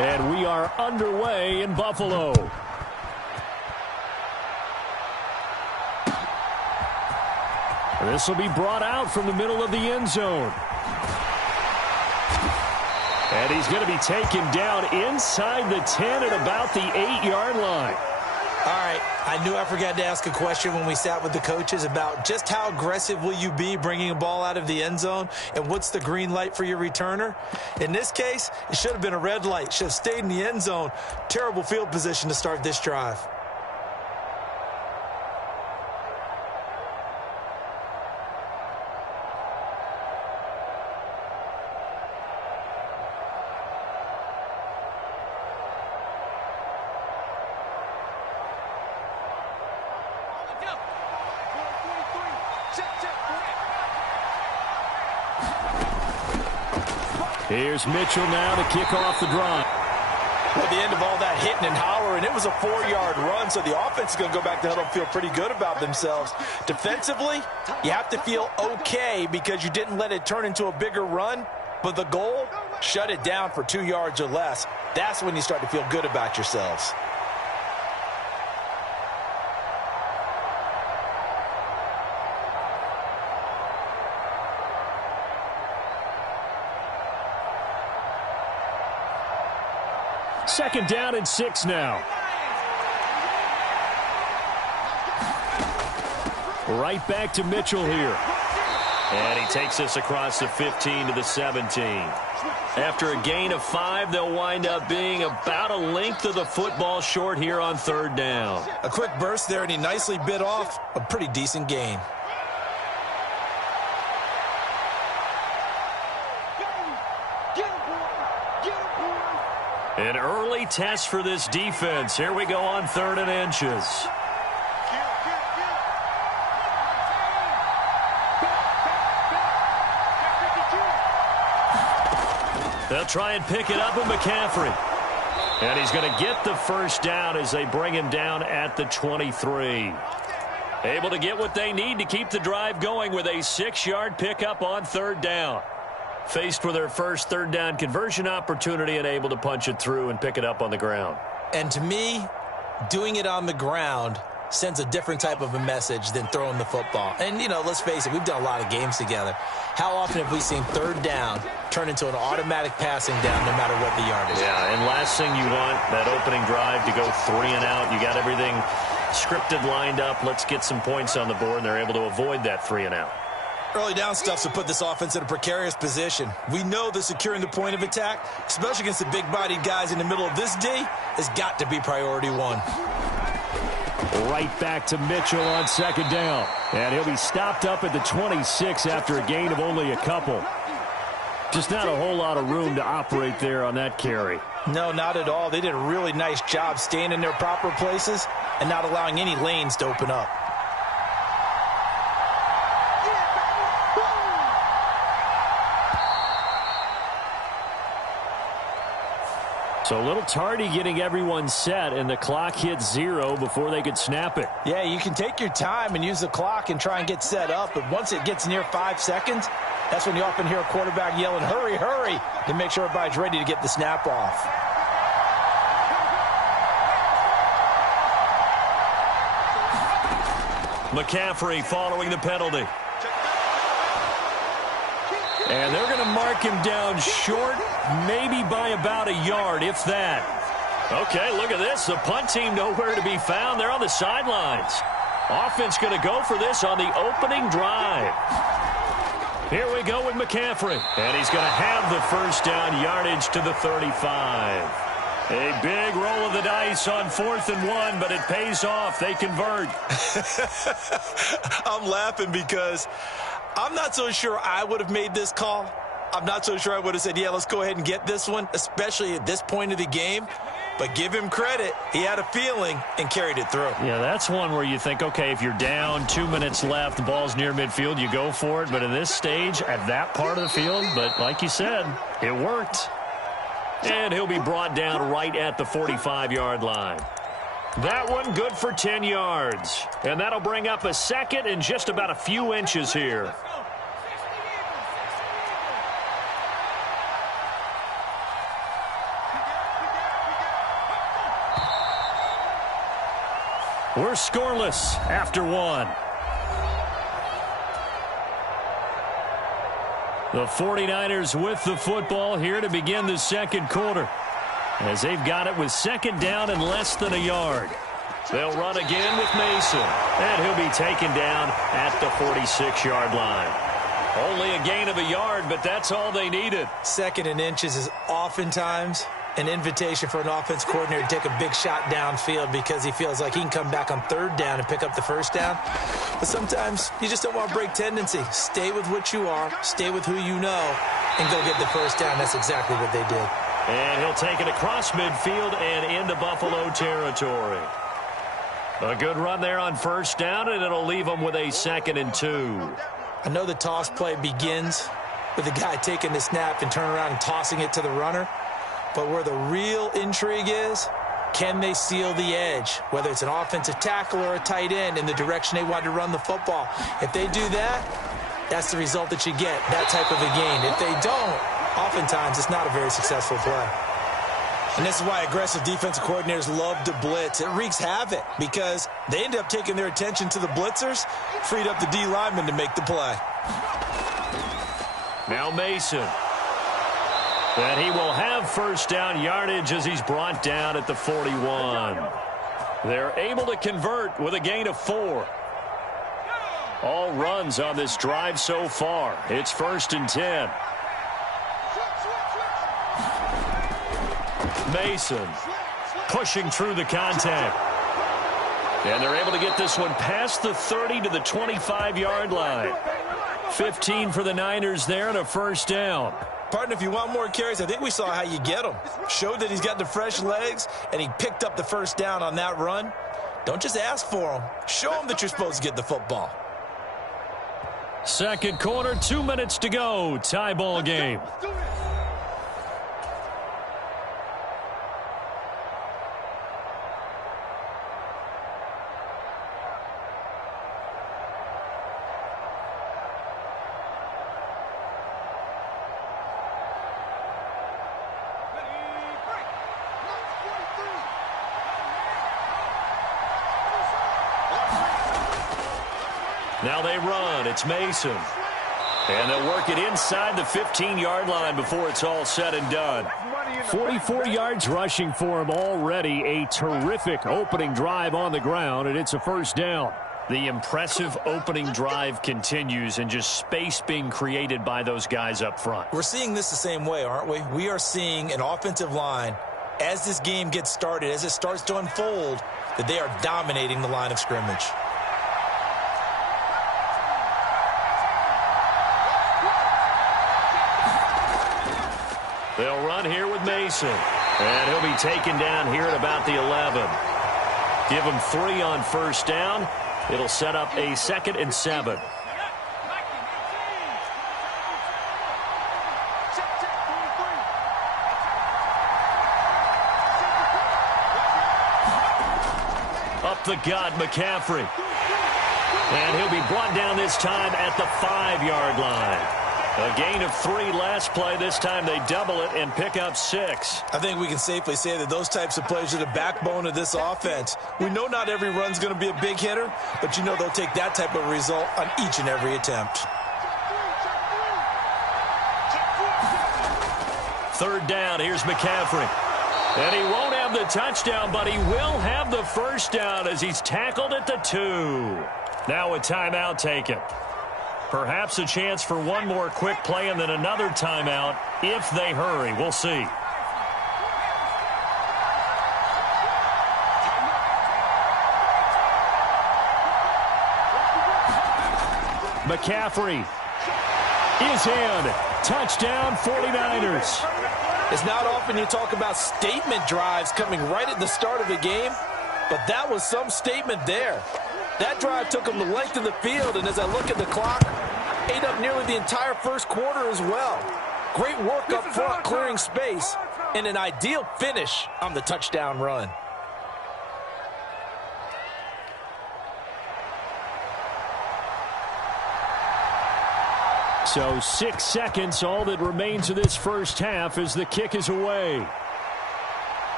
And we are underway in Buffalo. This will be brought out from the middle of the end zone. And he's going to be taken down inside the 10 at about the 8-yard line. All right, I knew I forgot to ask a question when we sat with the coaches about just how aggressive will you be bringing a ball out of the end zone, and what's the green light for your returner? In this case, it should have been a red light. Should have stayed in the end zone. Terrible field position to start this drive. Here's Mitchell now to kick off the drive. At the end of all that hitting and hollering, it was a 4-yard run, so the offense is going to go back to huddle and feel pretty good about themselves. Defensively, you have to feel okay because you didn't let it turn into a bigger run, but the goal, shut it down for 2 yards or less. That's when you start to feel good about yourselves. Second down and 6 now. Right back to Mitchell here. And he takes us across the 15 to the 17. After a gain of 5, they'll wind up being about a length of the football short here on third down. A quick burst there, and he nicely bit off a pretty decent gain. An early test for this defense. Here we go on 3rd and inches. They'll try and pick it up with McCaffrey. And he's going to get the first down as they bring him down at the 23. Able to get what they need to keep the drive going with a 6-yard pickup on 3rd down. Faced with their first 3rd down conversion opportunity and able to punch it through and pick it up on the ground. And to me, doing it on the ground sends a different type of a message than throwing the football. And, you know, let's face it, we've done a lot of games together. How often have we seen 3rd down turn into an automatic passing down no matter what the yardage is? Yeah, and last thing you want, that opening drive to go 3 and out. You got everything scripted, lined up. Let's get some points on the board, and they're able to avoid that 3 and out. Early down stuff to put this offense in a precarious position. We know that securing the point of attack, especially against the big-bodied guys in the middle of this D, has got to be priority 1. Right back to Mitchell on 2nd down. And he'll be stopped up at the 26 after a gain of only a couple. Just not a whole lot of room to operate there on that carry. No, not at all. They did a really nice job staying in their proper places and not allowing any lanes to open up. So a little tardy getting everyone set, and the clock hits 0 before they could snap it. Yeah, you can take your time and use the clock and try and get set up, but once it gets near 5 seconds, that's when you often hear a quarterback yelling, hurry, hurry, to make sure everybody's ready to get the snap off. McCaffrey following the penalty. And they're going to mark him down short, maybe by about a yard, if that. Okay, look at this. The punt team nowhere to be found. They're on the sidelines. Offense going to go for this on the opening drive. Here we go with McCaffrey. And he's going to have the first down, yardage to the 35. A big roll of the dice on 4th and 1, but it pays off. They convert. I'm laughing because I'm not so sure I would have made this call. I'm not so sure I would have said, yeah, let's go ahead and get this one, especially at this point of the game. But give him credit. He had a feeling and carried it through. Yeah, that's one where you think, okay, if you're down, 2 minutes left, the ball's near midfield, you go for it. But in this stage, at that part of the field, but like you said, it worked. And he'll be brought down right at the 45-yard line. That one good for 10 yards. And that'll bring up a second and just about a few inches here. We're scoreless after one. The 49ers with the football here to begin the second quarter, as they've got it with second down and less than a yard. They'll run again with Mason, and he'll be taken down at the 46-yard line. Only a gain of a yard, but that's all they needed. Second and inches is oftentimes an invitation for an offense coordinator to take a big shot downfield because he feels like he can come back on third down and pick up the first down. But sometimes you just don't want to break tendency. Stay with what you are, stay with who you know, and go get the first down. That's exactly what they did. And he'll take it across midfield and into Buffalo territory. A good run there on first down, and it'll leave them with a 2nd and 2. I know the toss play begins with the guy taking the snap and turning around and tossing it to the runner. But where the real intrigue is, can they seal the edge? Whether it's an offensive tackle or a tight end in the direction they want to run the football. If they do that, that's the result that you get, that type of a gain. If they don't, oftentimes it's not a very successful play. And this is why aggressive defensive coordinators love to blitz. It wreaks havoc because they end up taking their attention to the blitzers, freed up the D lineman to make the play. Now Mason. And he will have first down yardage as he's brought down at the 41. They're able to convert with a gain of 4. All runs on this drive so far. It's 1st and 10. Mason pushing through the contact. And they're able to get this one past the 30 to the 25-yard line. 15 for the Niners there and a first down. Partner, if you want more carries, I think we saw how you get him. Showed that he's got the fresh legs, and he picked up the first down on that run. Don't just ask for him. Show him that you're supposed to get the football. Second quarter, 2 minutes to go. Tie ball game. Now they run. It's Mason. And they'll work it inside the 15-yard line before it's all said and done. 44 yards rushing for him already. A terrific opening drive on the ground, and it's a first down. The impressive opening drive continues, and just space being created by those guys up front. We're seeing this the same way, aren't we? We are seeing an offensive line, as this game gets started, as it starts to unfold, that they are dominating the line of scrimmage. They'll run here with Mason. And he'll be taken down here at about the 11. Give him 3 on first down. It'll set up a 2nd and 7. Up the gut, McCaffrey. And he'll be brought down this time at the 5-yard line. A gain of 3 last play. This time they double it and pick up 6. I think we can safely say that those types of plays are the backbone of this offense. We know not every run's going to be a big hitter, but you know they'll take that type of result on each and every attempt. 3rd down. Here's McCaffrey. And he won't have the touchdown, but he will have the first down as he's tackled at the 2. Now a timeout taken. Perhaps a chance for one more quick play and then another timeout if they hurry. We'll see. McCaffrey is in. Touchdown 49ers. It's not often you talk about statement drives coming right at the start of the game, but that was some statement there. That drive took them the length of the field, and as I look at the clock, ate up nearly the entire first quarter as well. Great work up front, clearing space, and an ideal finish on the touchdown run. So 6 seconds, all that remains of this first half as the kick is away.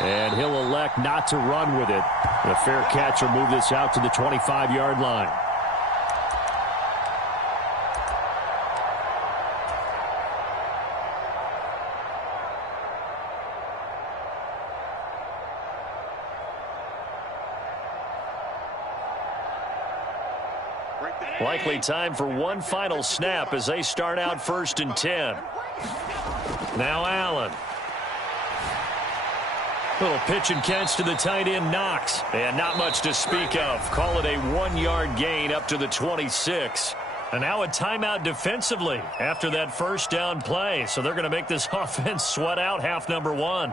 And he'll elect not to run with it. The fair catch will move this out to the 25-yard line. Likely time for one final snap as they start out 1st and 10. Now Allen. Little pitch and catch to the tight end, Knox. And not much to speak of. Call it a 1-yard gain up to the 26. And now a timeout defensively after that first down play. So they're going to make this offense sweat out half number 1.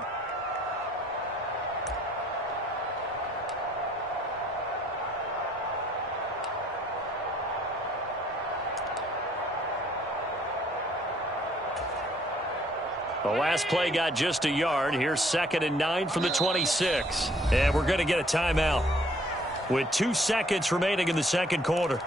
The last play got just a yard. Here's 2nd and 9 from the 26. And we're going to get a timeout with 2 seconds remaining in the second quarter.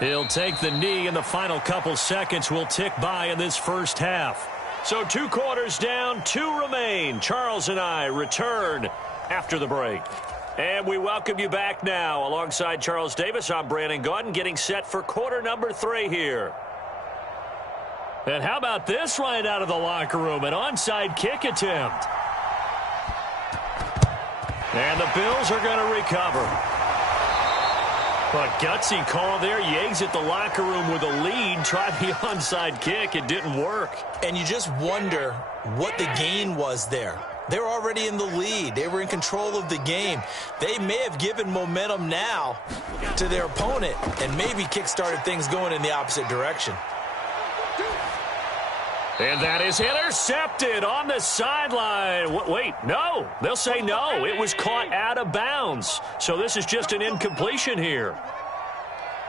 He'll take the knee, and the final couple seconds will tick by in this first half. So 2 quarters down, 2 remain. Charles and I return after the break. And we welcome you back now. Alongside Charles Davis, I'm Brandon Gaudin, getting set for quarter number 3 here. And how about this right out of the locker room? An onside kick attempt. And the Bills are going to recover. But a gutsy call there. You exit the locker room with a lead. Try the onside kick. It didn't work. And you just wonder what the gain was there. They were already in the lead. They were in control of the game. They may have given momentum now to their opponent and maybe kick-started things going in the opposite direction. And that is intercepted on the sideline. Wait, no. They'll say no. It was caught out of bounds. So this is just an incompletion here.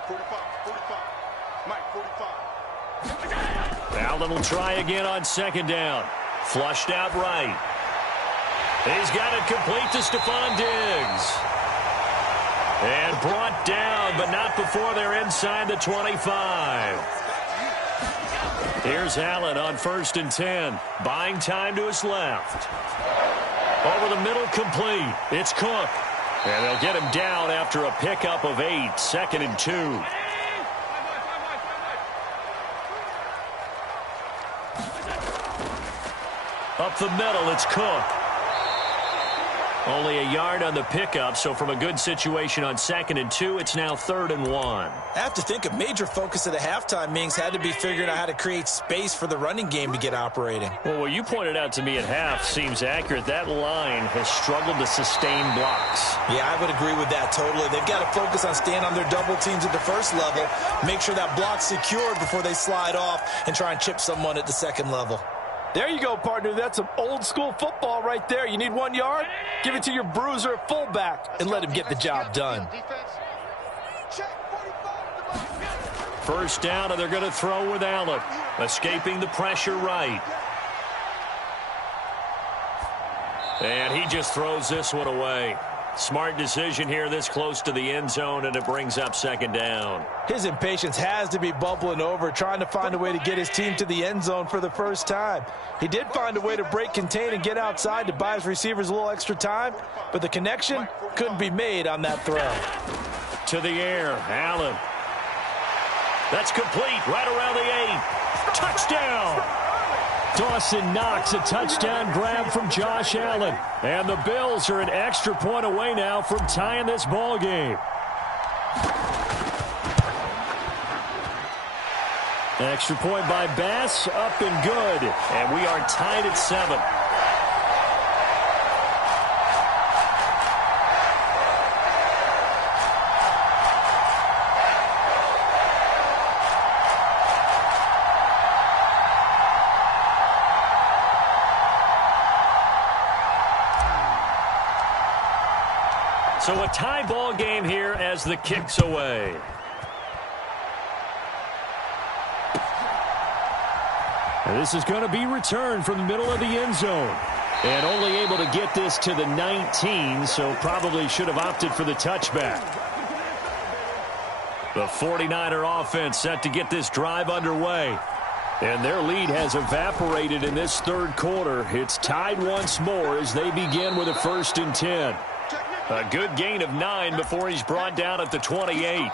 45. Mike, 45. Allen will try again on 2nd down. Flushed out right. He's got it complete to Stephon Diggs. And brought down, but not before they're inside the 25. Here's Allen on 1st and 10. Buying time to his left. Over the middle, complete. It's Cook. And they'll get him down after a pickup of 8. 2nd and 2. Up the middle, it's Cook. Only a yard on the pickup, so from a good situation on 2nd and 2, it's now 3rd and 1. I have to think a major focus of the halftime meetings had to be figuring out how to create space for the running game to get operating. Well, what you pointed out to me at half seems accurate. That line has struggled to sustain blocks. Yeah, I would agree with that totally. They've got to focus on staying on their double teams at the first level, make sure that block's secured before they slide off and try and chip someone at the second level. There you go, partner. That's some old-school football right there. You need 1 yard? Give it to your bruiser fullback and let him get the job done. First down, and they're going to throw with Allen. Escaping the pressure right. And he just throws this one away. Smart decision here this close to the end zone, and it brings up 2nd down. His impatience has to be bubbling over, trying to find a way to get his team to the end zone for the first time. He did find a way to break contain and get outside to buy his receivers a little extra time, but the connection couldn't be made on that throw. To the air, Allen. That's complete, right around the 8. Touchdown! Dawson Knox, a touchdown grab from Josh Allen. And the Bills are an extra point away now from tying this ball game. Extra point by Bass, up and good. And we are tied at 7. So a tie ball game here as the kick's away. And this is going to be returned from the middle of the end zone. And only able to get this to the 19, so probably should have opted for the touchback. The 49er offense set to get this drive underway. And their lead has evaporated in this third quarter. It's tied once more as they begin with a 1st and 10. A good gain of 9 before he's brought down at the 28.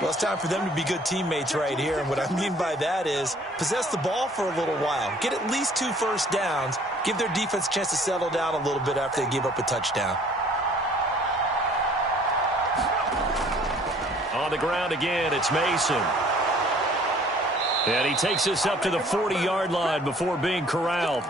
Well, it's time for them to be good teammates right here. And what I mean by that is possess the ball for a little while. Get at least 2 first downs. Give their defense a chance to settle down a little bit after they give up a touchdown. On the ground again, it's Mason. And he takes this up to the 40-yard line before being corralled.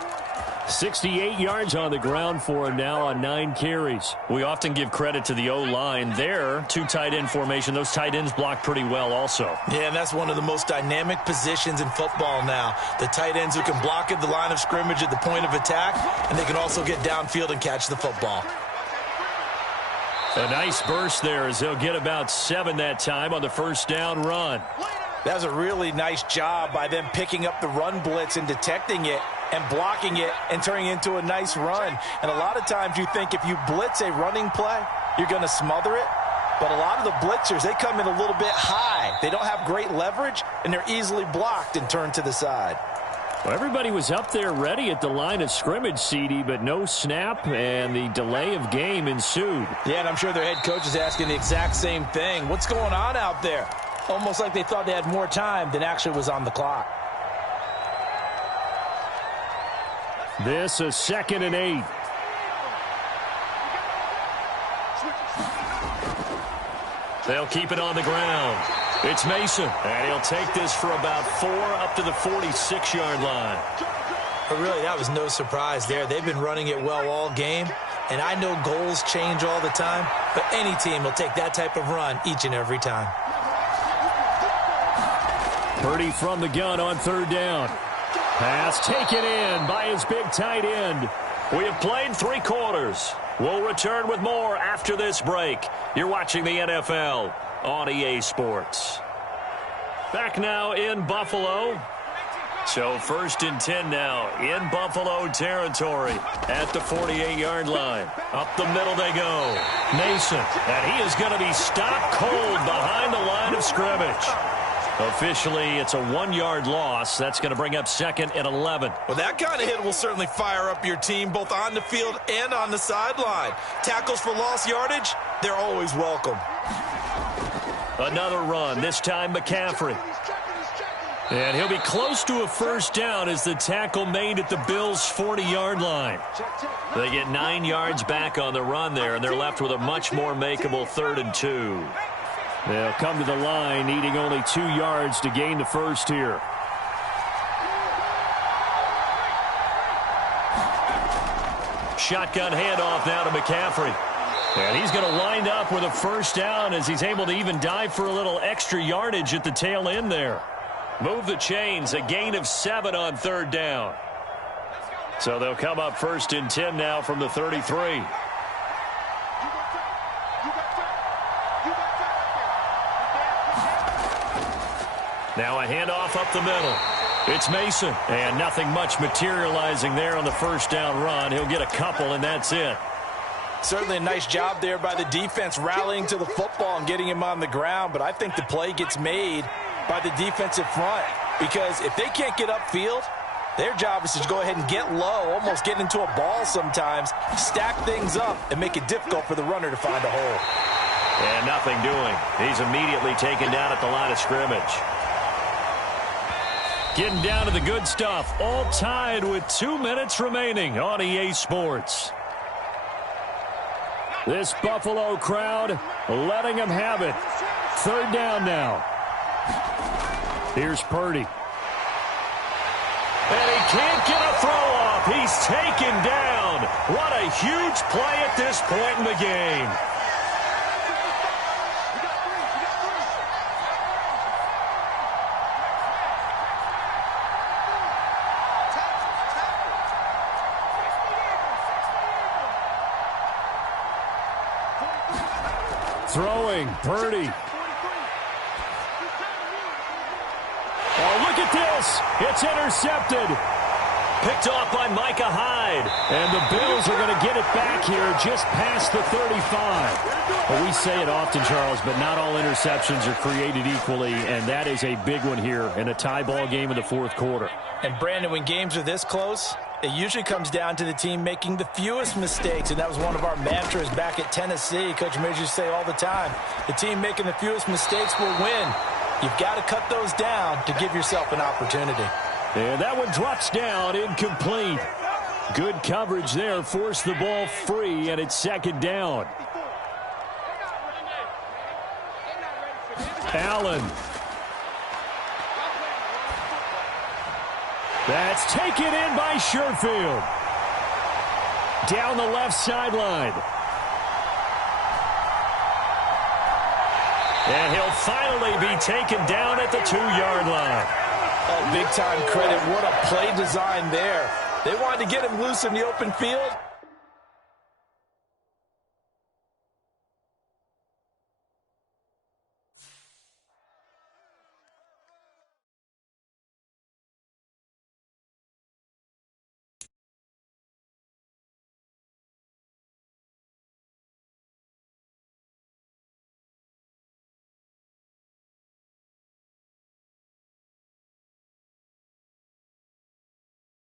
68 yards on the ground for him now on 9 carries. We often give credit to the O-line there. 2 tight end formation. Those tight ends block pretty well also. Yeah, and that's one of the most dynamic positions in football now. The tight ends who can block at the line of scrimmage at the point of attack, and they can also get downfield and catch the football. A nice burst there as they'll get about 7 that time on the first down run. That was a really nice job by them picking up the run blitz and detecting it and blocking it and turning it into a nice run. And a lot of times you think if you blitz a running play, you're going to smother it. But a lot of the blitzers, they come in a little bit high. They don't have great leverage, and they're easily blocked and turned to the side. Well, everybody was up there ready at the line of scrimmage, CD, but no snap, and the delay of game ensued. Yeah, and I'm sure their head coach is asking the exact same thing. What's going on out there? Almost like they thought they had more time than actually was on the clock. This is 2nd and 8. They'll keep it on the ground. It's Mason, and he'll take this for about 4 up to the 46-yard line. But really, that was no surprise there. They've been running it well all game, and I know goals change all the time, but any team will take that type of run each and every time. Purdy from the gun on 3rd down. Pass taken in by his big tight end. We have played 3 quarters. We'll return with more after this break. You're watching the NFL on EA Sports. Back now in Buffalo. So 1st and 10 now in Buffalo territory at the 48-yard line. Up the middle they go. Mason, and he is going to be stopped cold behind the line of scrimmage. Officially, it's a 1-yard loss. That's going to bring up 2nd and 11. Well, that kind of hit will certainly fire up your team both on the field and on the sideline. Tackles for lost yardage, they're always welcome. Another run, this time McCaffrey. And he'll be close to a 1st down as the tackle made at the Bills' 40-yard line. They get 9 yards back on the run there, and they're left with a much more makeable 3rd and 2. They'll come to the line, needing only 2 yards to gain the first here. Shotgun handoff now to McCaffrey. And he's going to wind up with a 1st down as he's able to even dive for a little extra yardage at the tail end there. Move the chains, a gain of 7 on 3rd down. So they'll come up 1st and 10 now from the 33. Now a handoff up the middle. It's Mason, and nothing much materializing there on the 1st down run. He'll get a couple, and that's it. Certainly a nice job there by the defense rallying to the football and getting him on the ground, but I think the play gets made by the defensive front because if they can't get upfield, their job is to go ahead and get low, almost get into a ball sometimes, stack things up, and make it difficult for the runner to find a hole. And nothing doing. He's immediately taken down at the line of scrimmage. Getting down to the good stuff, all tied with 2 minutes remaining on EA Sports. This Buffalo crowd letting them have it. 3rd down now. Here's Purdy. And he can't get a throw off. He's taken down. What a huge play at this point in the game. Throwing, Purdy. Oh, look look at this. It's intercepted. Picked off by Micah Hyde. And the Bills are going to get it back here just past the 35. Well, we say it often, Charles, but not all interceptions are created equally, and that is a big one here in a tie ball game in the fourth quarter. And, Brandon, when games are this close, it usually comes down to the team making the fewest mistakes, and that was one of our mantras back at Tennessee. Coach Major used to say all the time, the team making the fewest mistakes will win. You've got to cut those down to give yourself an opportunity. And that one drops down, incomplete. Good coverage there, forced the ball free, and it's second down. Allen. That's taken in by Sherfield. Down the left sideline. And he'll finally be taken down at the 2-yard line. Oh, big-time credit. What a play design there. They wanted to get him loose in the open field.